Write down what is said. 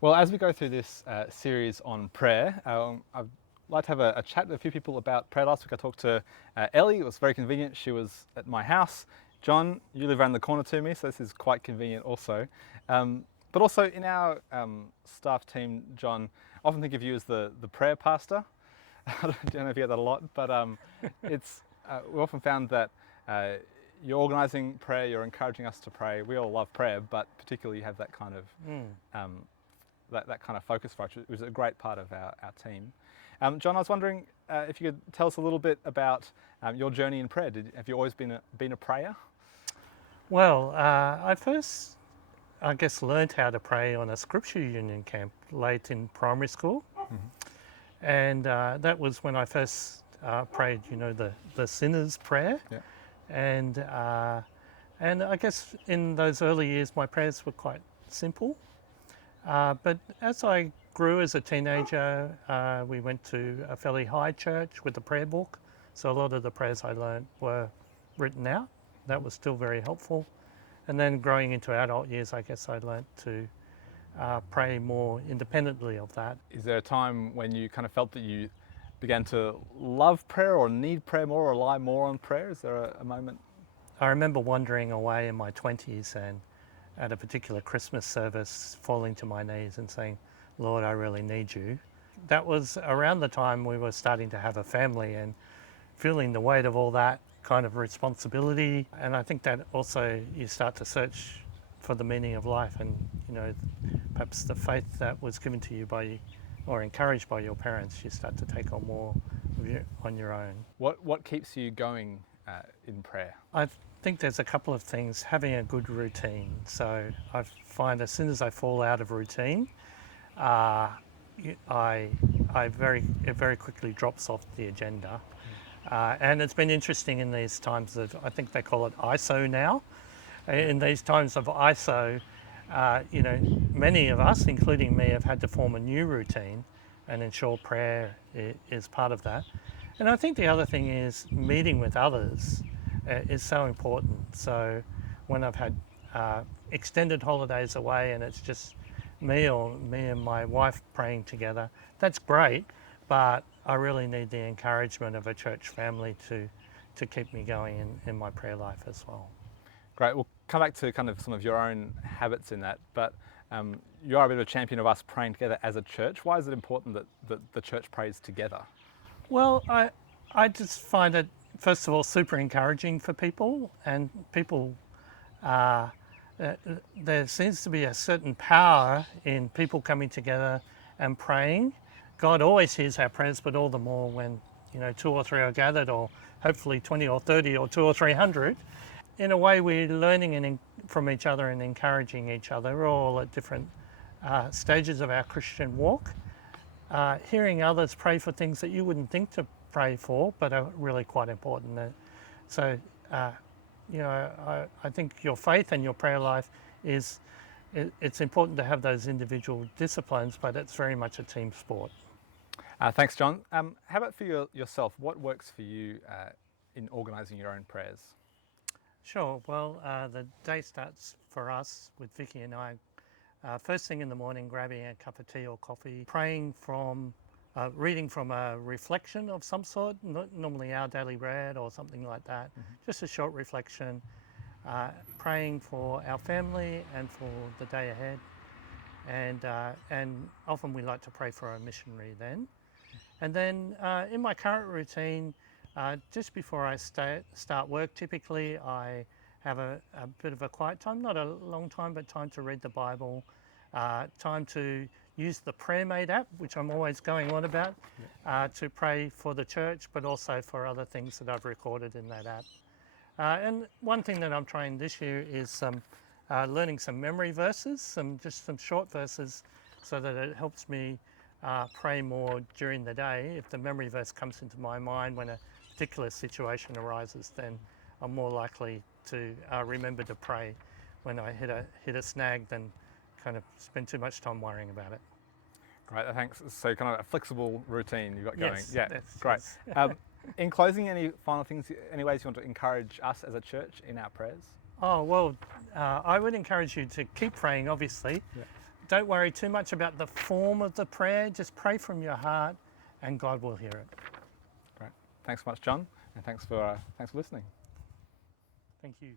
Well, as we go through this series on prayer, I'd like to have a chat with a few people about prayer. Last week I talked to Ellie. It was very convenient. She was at my house. John, you live around the corner to me, so this is quite convenient also. But also in our staff team, John, I often think of you as the prayer pastor. I don't know if you get that a lot, but we often found that you're organising prayer, you're encouraging us to pray. We all love prayer, but particularly you have that kind of that kind of focus for us, which was a great part of our team. John, I was wondering if you could tell us a little bit about your journey in prayer. Have you always been a prayer? Well, I first, I guess, learned how to pray on a scripture union camp late in primary school. And that was when I first prayed, the sinner's prayer. Yeah. And I guess in those early years, my prayers were quite simple. But as I grew as a teenager, we went to a fairly high church with a prayer book. So a lot of the prayers I learned were written out. That was still very helpful. And then growing into adult years, I guess I learned to pray more independently of that. Is there a time when you kind of felt that you began to love prayer or need prayer more or rely more on prayer? Is there a moment? I remember wandering away in my 20s and at a particular Christmas service falling to my knees and saying, Lord, I really need you. That was around the time we were starting to have a family and feeling the weight of all that kind of responsibility. And I think that also you start to search for the meaning of life and, perhaps the faith that was given to you or encouraged by your parents, you start to take on more on your own. What keeps you going in prayer? I think there's a couple of things. Having a good routine. So I find as soon as I fall out of routine, it very quickly drops off the agenda. And it's been interesting in these times of, I think they call it ISO now. In these times of ISO, many of us, including me, have had to form a new routine and ensure prayer is part of that. And I think the other thing is meeting with others is so important. So when I've had extended holidays away and it's just me and my wife praying together, that's great, but I really need the encouragement of a church family to keep me going in my prayer life as well. Great. We'll come back to kind of some of your own habits in that, but you are a bit of a champion of us praying together as a church. Why is it important that the church prays together? Well, I just find it, first of all, super encouraging for people, and people, there seems to be a certain power in people coming together and praying. God always hears our prayers, but all the more when, 2 or 3 are gathered, or hopefully 20 or 30 or 200 or 300. In a way, we're learning from each other and encouraging each other. We're all at different stages of our Christian walk. Hearing others pray for things that you wouldn't think to pray for, but are really quite important. So, I think your faith and your prayer life it's important to have those individual disciplines, but it's very much a team sport. Thanks, John. How about for yourself? What works for you in organising your own prayers? Sure. Well, the day starts for us with Vicky and I first thing in the morning, grabbing a cup of tea or coffee, praying from, reading from a reflection of some sort, normally Our Daily Bread or something like that, just a short reflection, praying for our family and for the day ahead. And often we like to pray for a missionary then. And then in my current routine, just before I start work, typically I have a bit of a quiet time, not a long time, but time to read the Bible, time to use the PrayerMate app, which I'm always going on about, to pray for the church, but also for other things that I've recorded in that app. And one thing that I'm trying this year is learning some memory verses, just some short verses, so that it helps me pray more during the day. If the memory verse comes into my mind when a particular situation arises, then I'm more likely to remember to pray when I hit a snag than kind of spend too much time worrying about it. Great, thanks. So kind of a flexible routine you've got going. Yes, Yeah, great. Yes. In closing, any final things, any ways you want to encourage us as a church in our prayers? Oh, well, I would encourage you to keep praying, obviously, don't worry too much about the form of the prayer. Just pray from your heart and God will hear it. Great. Thanks so much, John, and thanks for listening. Thank you.